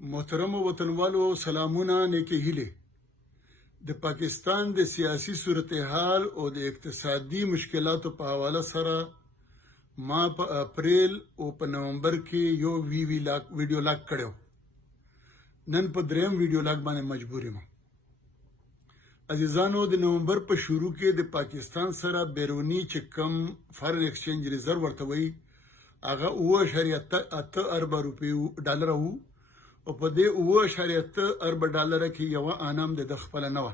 محترم وطنوالو سلامونه نیکی هیله د پاکستان د سیاسی صورتحال او د اقتصادي مشکلاتو په حواله سره ما په اپریل او په نومبر کې یو ویډیو لاګ کړو. نن په دریم ویډیو لاګ باندې مجبور یم. عزیزانو، د نومبر په شروع کې د پاکستان سره بیرونی چې کم فارن ایکسچینج ریزرو ورته وایي هغه 9.8 ارب ډالر وو او په دې 9.8 ارب ډالر کې یو انام د خپل نه و.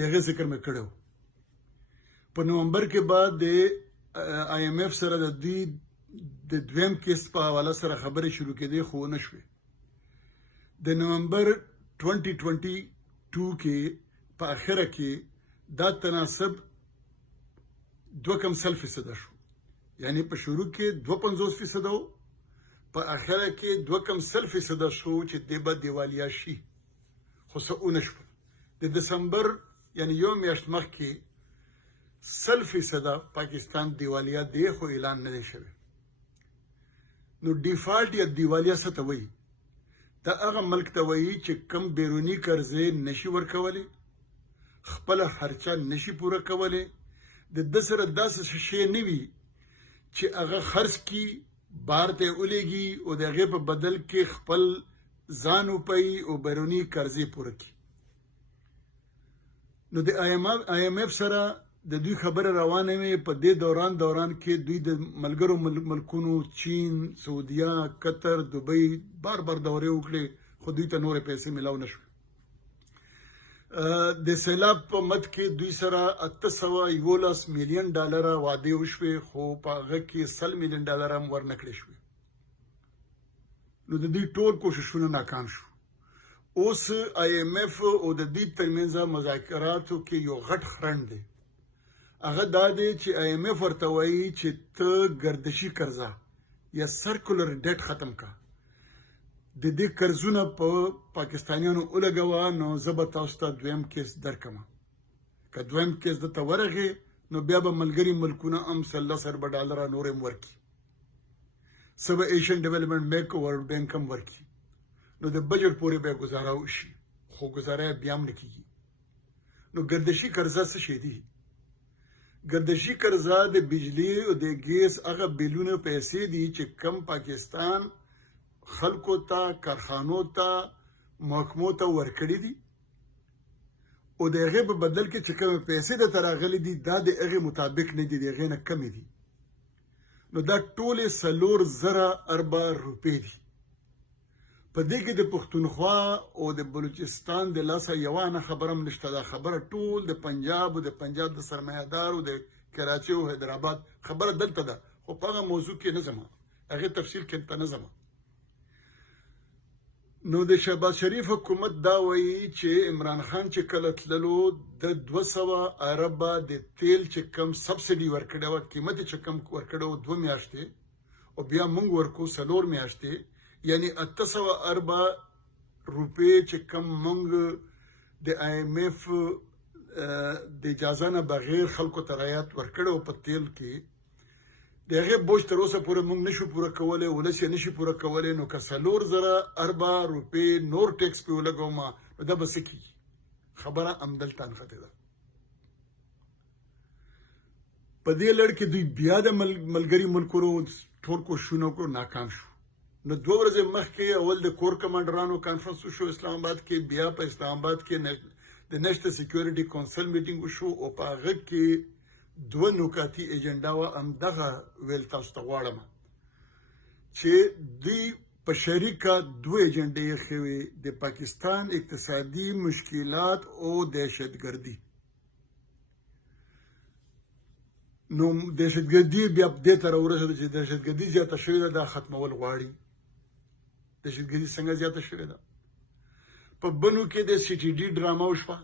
دغه ذکر مې کړو. په نومبر کې بعد د IMF سره د دویم کیس په حواله سره خبرې شروع کېدې خو نه شوې. د نومبر 2022 کې په اخره کې دا تناسب 2.0% شو. یعنی په شروع کې 2.50% و، په اخره کې 2.0% شو چې د به دیوالیا شي، خو څه ونه شول. د دسمبر یعنی یو میاشت مخکې 0% پاکستان دیوالیا دی خو اعلان نه دی شوی. نو ډیفالټ یا دیوالیا څه ته وایي؟ دا هغه ملک ته وایي چې کم بیرونی قرضې نشي ورکولی، خپله خرچه نشي پوره کولی، د ده سره داسې شی نه وي چې هغه خرڅ کي بار ته ولېږي او د هغې په بدل کې خپل ځان وپیي او بیروني قرضې پوره کړي. نو د IMF سره د دوی خبره روانه وي. په دې دوران کې دوی د ملګرو ملکونو چین، سعودیه، قطر، دبۍ بار دورې وکړې، خو دوی ته نورې پیسې میلاو نه شوې. د سیلاب په مد کې دوی سره 811 میلیون ډالر وعدې وشوې، خو په هغه کې 100 میلیون ډالر هم ورنکړې شوې. نو د دوی ټول کوششونه ناکام شو. اوس IMF او د دوی ترمنځ مذاکراتو کې یو غټ خرند دی. هغه دا دی چې IMF ورته وایي چې ته گردشي قرضه یا سرکولر ډیټ ختم کا، د دې قرضونه په پاکستانیانو ولګوه، نو زه به تاسو ته دویم کیس درکمه. که دویم کیس دته ورغې نو بیا به ملګري ملکونه هم 13 ارب ډالر نور هم ورکړي، څه به ایشین ډیولپمنټ بینک او ورلډ بینک هم ورکړي. نو د بجټ پورې به ګزاره وشي، خو ګزاره بیا هم نه کېږي. نو گردشي قرضه څه شی دی؟ گردشي قرضه د بجلی او د ګیس هغه بیلونه پیسې دي چې کم پاکستان خلکو ته، کارخانو ته، محکمو ته ورکړي دي او د هغې په بدل کې چې کومې پیسې درته راغلي دي دا د هغې مطابق نه دي، د هغې نه کمې دي. نو دا ټولې 4,000 ارب روپۍ دي. په دې کې د پښتونخوا او د بلوچستان د لاسه یوه نه خبره هم نشته. دا خبره ټول د پنجاب او د پنجاب د سرمایه‌دار او د کراچۍ او حیدرآباد خبره دلته ده، خو په هغه موضوع کې نه ځم، هغې تفصیل کې ته نه ځم. نو د شهباز شریف حکومت دا وایي چې عمران خان چې کله تللو د 200 ارب د تیل چې کم سبسډي ورکړې وه، قیمت چې کم ورکړی و 2 میاشتې، او بیا موږ ورکو 4 میاشتې، یعنی 800 ارب روپۍ چې کم موږ د IMF د اجازه نه بغیر خلکو ته رایات ورکړی و په تیل کې، د هغې بوج تر اوسه پورې موږ نشو پوره کولی، ولس یې نشي پوره کولی. نو که 4,000 ارب روپۍ نور ټیکس پې ولګوم نو دا به څه کېږي؟ خبره همدلته نښتې ده. په دې لړ کې دوی بیا د ملګري ملکونو ټول کوششونه وکړو، ناکام شو. نو 2 ورځې مخکې اول د کور کمانډرانو کانفرنس وشو اسلام آباد کې، بیا په اسلام آباد کې د نیشنل سیکیورټي کونسل میټینګ وشو او په هغه کې 2 نکاتي ایجنډا وه. همدغه ویل تاسو ته غواړم چې دوی په شریکه 2 ایجنډې ایښې وې: د پاکستان اقتصادي مشکلات او دهشتګردي. نو دهشتګردي بیا دې ته راورسېده چې دهشتګردي زیاته شوې ده، دا ختمول غواړي. دهشتګردي څنګه زیاته شوې ده؟ په بنو کې د CTD ډرامه وشوه،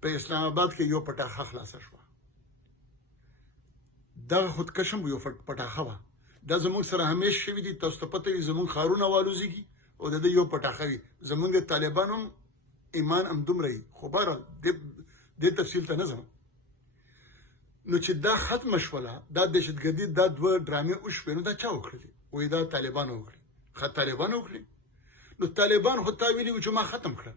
په اسلام آباد کې یو پټاخه خلاصه شوه. دغه خودکشم یو پټاخه وه. دا زموږ سره همیش شوي دي. تاسو ته پته وي زموږ ښارونه والوزېږي او د ده یو پټاخه وي. زموږ د طالبانو هم ایمان همدومره وي، خو بهرحال دې تفصیل ته نه ځم. نو چې دا ختمه شوله، دا دهشتګردي دا 2 ډرامې وشوې، نو دا چا وکړلې؟ وایي دا طالبانو وکړې. ښه، طالبانو وکړې. نو طالبان خو تا ویلي وو چې ما ختم کړل.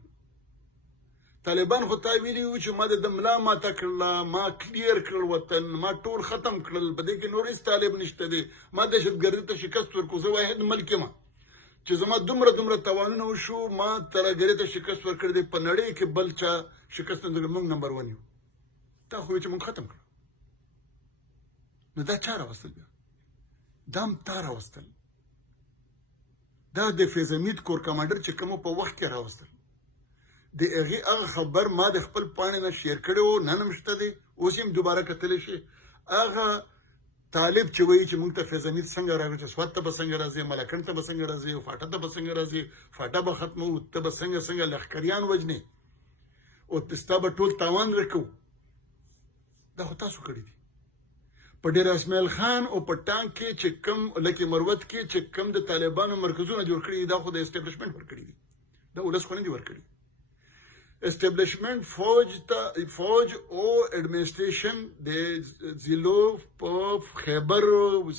طالبان خو تا ویلي وو چې ما د ملا ماته کړله، ما کلیر کړل وطن، ما ټول ختم کړل، په دې کې نور هېڅ طالب نشته دی، ما دهشتګردي ته شکست ورکړو، زه واحد ملک یم چې زما دومره توانونه وشو، ما ترهګرۍ ته شکست ورکړی دی، په نړۍ کې بل چا شکست نه درکړی، موږ نمبر 1 یو. تا خو چې موږ ختم کړو. نو دا چا راوستل بیا؟ دا هم تا راوستل. دا د فیض حمید کور کمانډر چې کوم په وخت کې راوستل، د هغه خبر ما د خپل پاڼې نه شیر کړی و، نن هم شته دی، اوس هم دوباره کتلی شي. هغه طالب چې وایي چې موږ ته فیض حمید څنګه راغی، چې سوات ته به څنګه راځي، ملکنډ ته به څنګه راځي، فاټا ته به څنګه راځي، فاټا به ختمو، ته به څنګه لښکریان وژنې او ستا به ټول تاوان رکو. دا خو تاسو کړي دي. په ډیر اسماعیل خان او په ټانک کې چې کم لکه مروت کې چې کم د طالبانو مرکزونه جوړ کړي، دا خو د اسټابلیشمنټ ورکړي دي، دا ولس خو نه دي ورکړي. اسټابلیشمنټ فوج او ایڈمنسټریشن د ضلعو په خیبر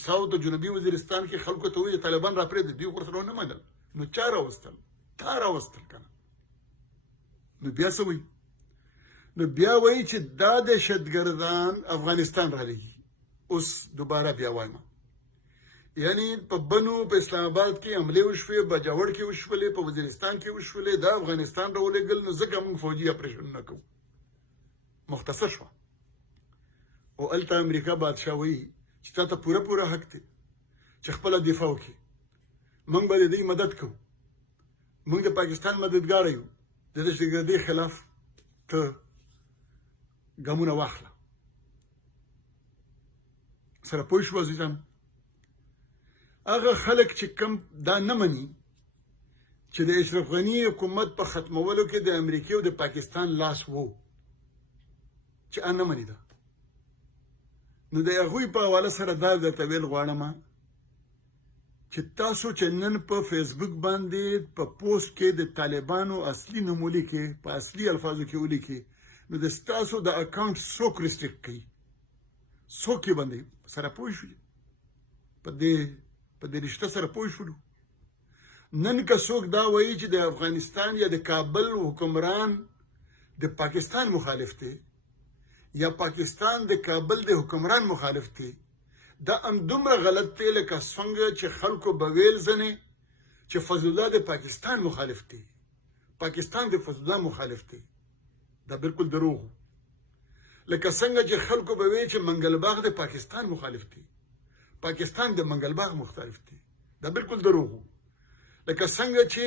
ساوث او جنوبي وزیرستان کې خلکو ته وایي طالبان را پرېږدي، دوی ورسره ونه منل. نو چا راوستل؟ تا راوستل که نه؟ نو بیا څه وایي؟ نو بیا وایي چې دا دهشتګردان افغانستان را لېږي. اوس دوباره بیا وایم، یعنی په بنو په اسلام آباد کې حملې وشوې، بجاوړ کې وشولې، په وزیرستان کې وشولې، دا افغانستان راولېږل. نو ځکه موږ فوجي اپریشن نه کوو. مختصر شوه. او هلته امریکا بادشاه وایي چې تا ته پوره حق دی چې خپله دفاع وکړي، موږ به د دوی مدد کوو، موږ د پاکستان مددګاره یو، د دهشتګردۍ خلاف ته ګامونه واخله. سره پوه شو عزیزان؟ هغه خلک چې کم دا نه مني چې د اشرف غني حکومت په ختمولو کې د امریکې او د پاکستان لاس وو، چې نه مني دا، نو د هغوی په حواله سره دا درته ویل غواړم چې تاسو چې نن په فیسبوک باندې په پوسټ کې د طالبانو اصلي نوم ولیکئ، په اصلي الفاظو کې ولیکئ، نو د ستاسو د اکاونټ څوک ریسټریکټ کوي، څوک یې بندوي. سره پوه شوي؟ په دې رشته سره پوه شولو. نن که څوک دا وایي چې د افغانستان یا د کابل حکمران د پاکستان مخالف دی، یا پاکستان د کابل د حکمران مخالف دی، دا همدومره غلط دی لکه څنګه چې خلکو به ویل ځنې چې فضل الله د پاکستان مخالف دی، پاکستان د فضل الله مخالف دی. دا بالکل دروغ. لکه څنګه چې خلکو به وایي چې منګل باغ د پاکستان مخالف دی، پاکستان د منګل باغ مختلف دی. دا بالکل دروغ. لکه څنګه چې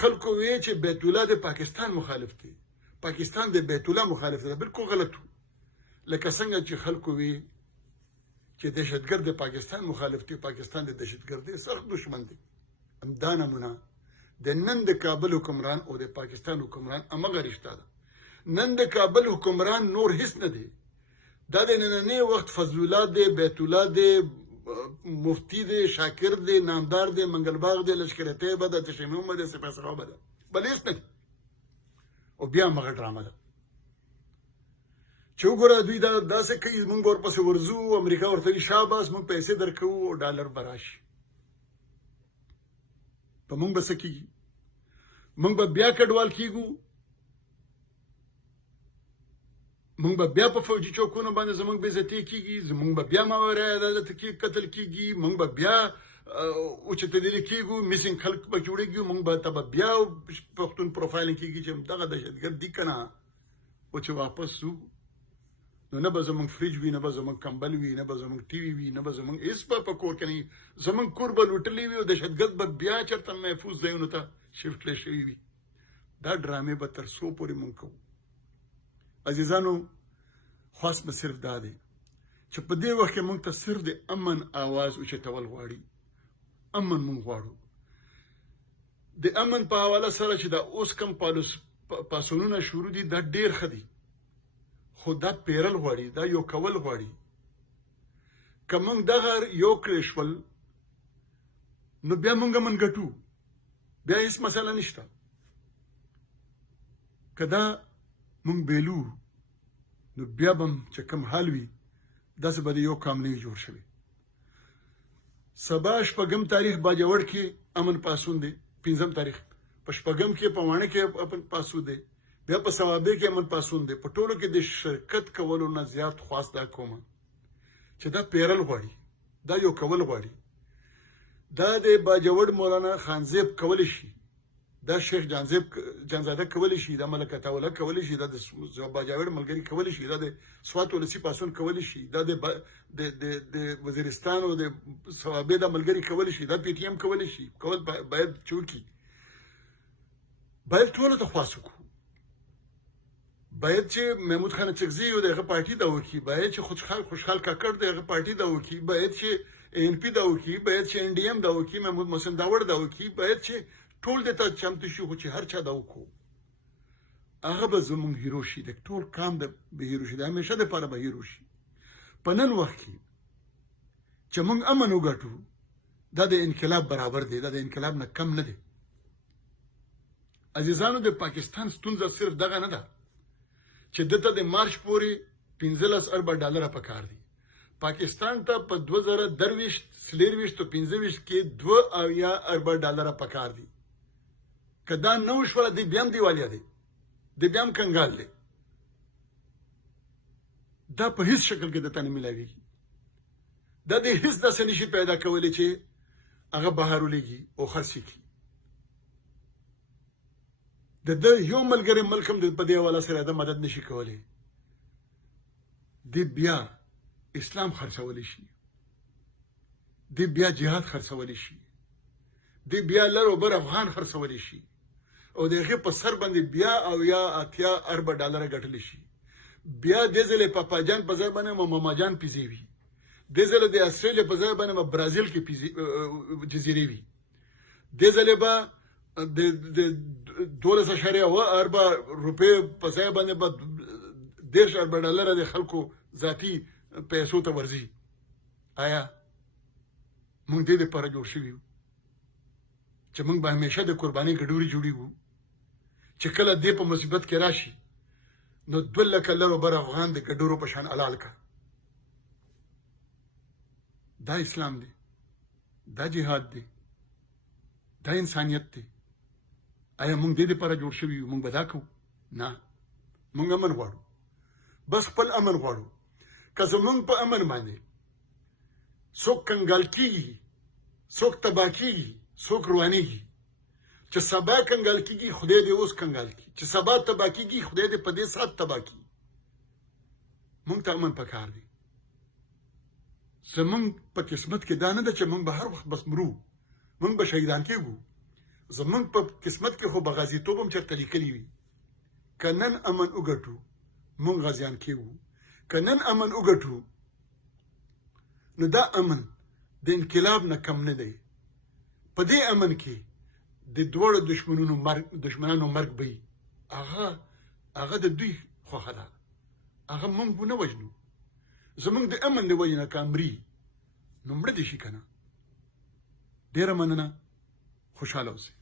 خلکو وایي چې بیت الله د پاکستان مخالف دی، پاکستان د بیت الله مخالف دی. دا بالکل غلط. لکه څنګه چې خلکو وایي چې دهشتګرد د پاکستان مخالف دی، پاکستان د دهشتګردۍ سخت دشمن دی. همدا نمونه د نن د کابل حکمران او د پاکستان حکمران همغه رشته ده. نن د کابل حکمران نور هیڅ نه دی، دا د نننی وخت فضل الله دی، بیت الله دی، مفتی دی، شاکر دی، نامدار دی، منګل باغ دی، لشکر طیبه ده، تشمیمه ده، سپه سرابه ده، بل هیڅ نه دی. او بیا همغه ډرامه ده چې وګوره دوی دا داسې کوي، موږ ورپسې ورځو، امریکا ورته وایي شاباس موږ پیسې درکوو او ډالر به راشي. په موږ به څه کېږي؟ موږ به بیا کډوال کېږو، موږ به بیا په فوجي چوکونو باندې زموږ بېزتي کېږي، زموږ به بیا ماورای عدالت کې قتل کېږي، موږ به بیا اوچتېدلي کېږو، میسنګ خلک به جوړېږي، موږ به ته به بیا پښتون پروفایلینګ کېږي چې دغه دهشتګرد دي که نه. او چې واپس شو نو نه به زموږ فریج وي، نه به زموږ کمبل وي، نه به زموږ ټي وي وي، نه به زموږ هېڅ به په کور کې نه وي. زموږ کور به لوټلی وي او دهشتګرد به بیا چېرته محفوظ ځایونو ته شفټ کړی شوي وي. دا ډرامې به تر څو پورې موږ کوو؟ عزیزانو، خاص به صرف دا دی چې په دې وخت کې موږ ته صرف د امن آواز اوچتول غواړي. امن موږ غواړو. د امن په حواله سره چې دا اوس کم پاسونونه شروع دي، دا ډېر ښه دي، خو دا پیرل غواړي، دا یو کول غواړي. که موږ دغه یو کړی شول نو بیا موږ امن ګټو، بیا هېڅ مسله نشته. که دا موږ بیلو نو بیا به چې کوم حال وي داسې به د یو کام نه وي جوړ شوی. سبا شپږم تاریخ باجوړ کې امن پاسون دی. پنځم تاریخ په شپږم کې په واڼه کې امن پاسون دی بیا په ثوابه کې امن پاسون دی په ټولو کې د شرکت کولو نه زیات خواست دا کوم چې دا پیرل غواړي دا یو کول غواړي دا د باجوړ مولانا خانزیب کولی شي دا شیخ جانزاده کولی شي دا ملکه تاوله کولی شي دا د باجوړ ملګری کولی شي دا د سوات ولسی پاسون کولی شي دا د وزیرستان او د ثوابه دا ملګری کولی شي دا پی ټی ایم کولی شي کول باید چوکي باید ټول ته خواست وکړو باید چې محمود خان چغزي یو دغه پارټي دا وکړي باید چې خوشحال کاکړ دغه پارټي دا وکړي باید چې ان پی دا وکړي باید چې ان ډي ایم دا وکړي محمود محسن داوړ دا وکړي باید چې ټول د ته چمتو شي خو چې هر چا دا وکړو هغه به زموږ هیرو شي د ټول کام د به هیرو شي د همیشه دپاره به هیرو شي په نن وخت کې چې موږ امن وګټو دا د انقلاب برابر دی دا د انقلاب نه کم نه دی عزیزانو د پاکستان ستونزه صرف دغه نه ده چې دته د مارچ پورې 15 ارب ډالر پکار دي پاکستان ته په 2023 23 تو 25 کې 2 ارب ډالر پکار دي کدا نو شول دی بیام دیوالیا دی د بیام کنګال دی دا په هیڅ شکل کې دته نه ملاويږي دا د هیڅ داسې نشي پیدا کولی چې هغه بهر ولېږي او خرڅي کی د یو ملګری ملکم د په دې حواله سره د مدد نشي کولی دی بیا اسلام خرڅولی شي دی بیا جهاد خرڅولی شي دی بیا لر او بر افغان خرڅولی شي او دغه په سر باندې بیا او یا اتیا ارب ډالر ګټلی شي بیا د ځلې پاپاجان په ځای باندې ماماجان پیزیوي د ځلې د استرالیا په ځای باندې برازیل کې جزیرې وي د ځلې به د 12.4 ارب روپے په ځای باندې به 10 ارب ډالر د خلکو ذاتی پیسو ته ورځي آیا موږ دې لپاره جوړ شوي یو چې موږ به همیشه د قربانۍ ګډوري جوړیږو چې کله دې په مصیبت کې راشي نو 2 لکه لرو بر افغان د ګډورو په شان حلال کا دا اسلام دی دا جهاد دی دا انسانیت دی آیا موږ دې لپاره جوړ شوي یو موږ به دا کوو نه موږ امن غواړو بس خپل امن غواړو که زموږ په امن باندې څوک کنګال کېږي څوک تباه کېږي څوک روانېږي چې سبا کنګال کېږي خدای دې اوس کنګال کړي چې سبا تباه کېږي خدای دې په دې ساعت تباه کړي موږ ته امن پکار دی زموږ په قسمت کې دا نه ده چې موږ به هر وخت بس مرو موږ به شهیدان کېږو زموږ په قسمت کې خو به غازیتوب هم چېرته لیکلي وي که نن امن وګټو موږ غازیان کېږو که نن امن وګټو نو دا امن د انقلاب نه کم نه دی په دې امن کې د دوړو دشمنانو مرګ به وي هغه د دوی خوښه ده هغه موږ نه وژنو زموږ د امن د وجې نه که مري نو مړه دې شي که نه ډېره مننه خوشحاله اوسئ